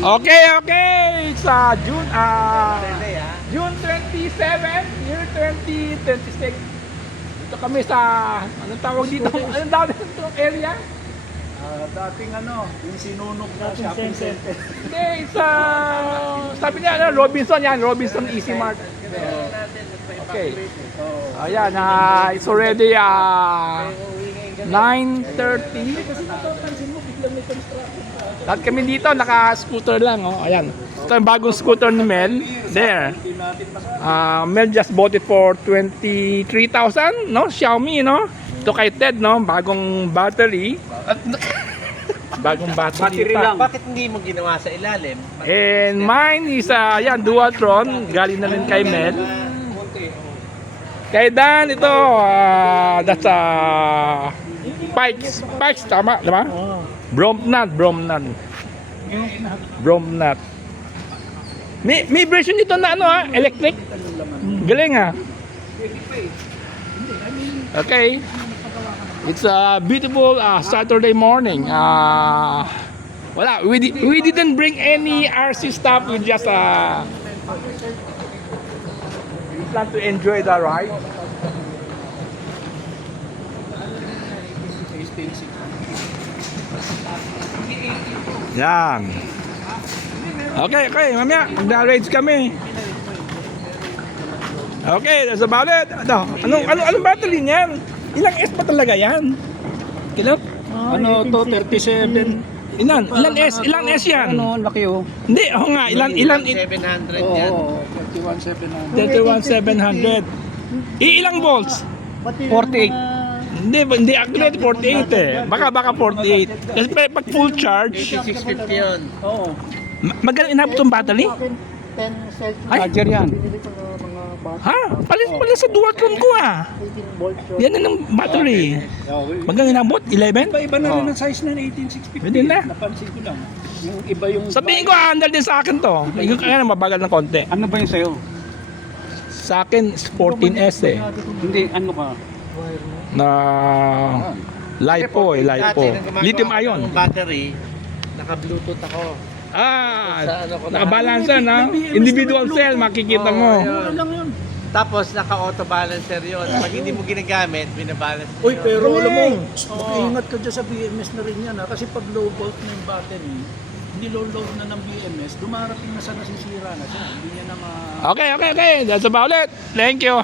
Okay, okay. Sa June, June 27, year 2026. Dito kami sa, anong tawag dito? Anong tawag dito area? Dating yung sinunok na shopping center. Hindi, sa, sabi niya, Robinson yan, Robinson Easy Mart. Okay. Ayan, it's already 9:30. Lahat kami dito, naka-scooter lang. Oh. Ayan. Ito yung bagong scooter ni Mel. There. Mel just bought it for 23,000. No? Xiaomi, no? Ito kay Ted, no? Bagong battery. Bagong battery pa. Bakit hindi mo ginawa sa ilalim? And mine is, yan, Dualtron. Galing na rin kay Mel. Kay Dan, ito, that's Pikes. Pikes, tama, diba? Bromnut. May version nito na electric. Galing Okay. It's a beautiful Saturday morning. Wala, we didn't bring any RC stuff. We just we plan to enjoy the ride. Yan. Okay, mamaya magda-rage kami. Okay, that's about it. Anong battery niyan? Ilang S pa talaga yan? Ilan? To 37. Ilan S? Ilang S yan? Laki Hindi, nga, ilan 700 yan. 31,700. Ilang volts? 48. Hindi accurate 48 Baka 48. Kasi pag full charge, 8650 yun. Oo. magkano inabot tong battery? 10 Celsius. Ay. Charger yan. Binili ko na mga battery. Ha? Pala sa Dualtron ko 18 volts yun. Yan na ng battery. Magkano inabot? 11? Iba na rin ang size ng 18650. Pwede na. Napansin ko lang. Yung iba yung... Sabihin ko, handle din sa akin to. Yung kaya mabagal ng konti. Ano ba yung sa'yo? Sa akin, 14S Hindi, ano ka? Na LiPo LiPo. Dati, nang gumagawa Lithium ako ion. ng battery, naka-bluetooth ako. Sa ano ko na- Nakabalansa na. Individual cell, makikita mo. Ayun. Tapos naka-auto balancer yun. Pag hindi mo ginagamit, binabalance mo Uy, yun. pero alam mo, mag-iingat ka dyan sa BMS na rin yan kasi pag low volt na yung battery, hindi low load na ng BMS, dumarating na sa nasisira na siya. Hindi niya na Okay. That's about it. Thank you.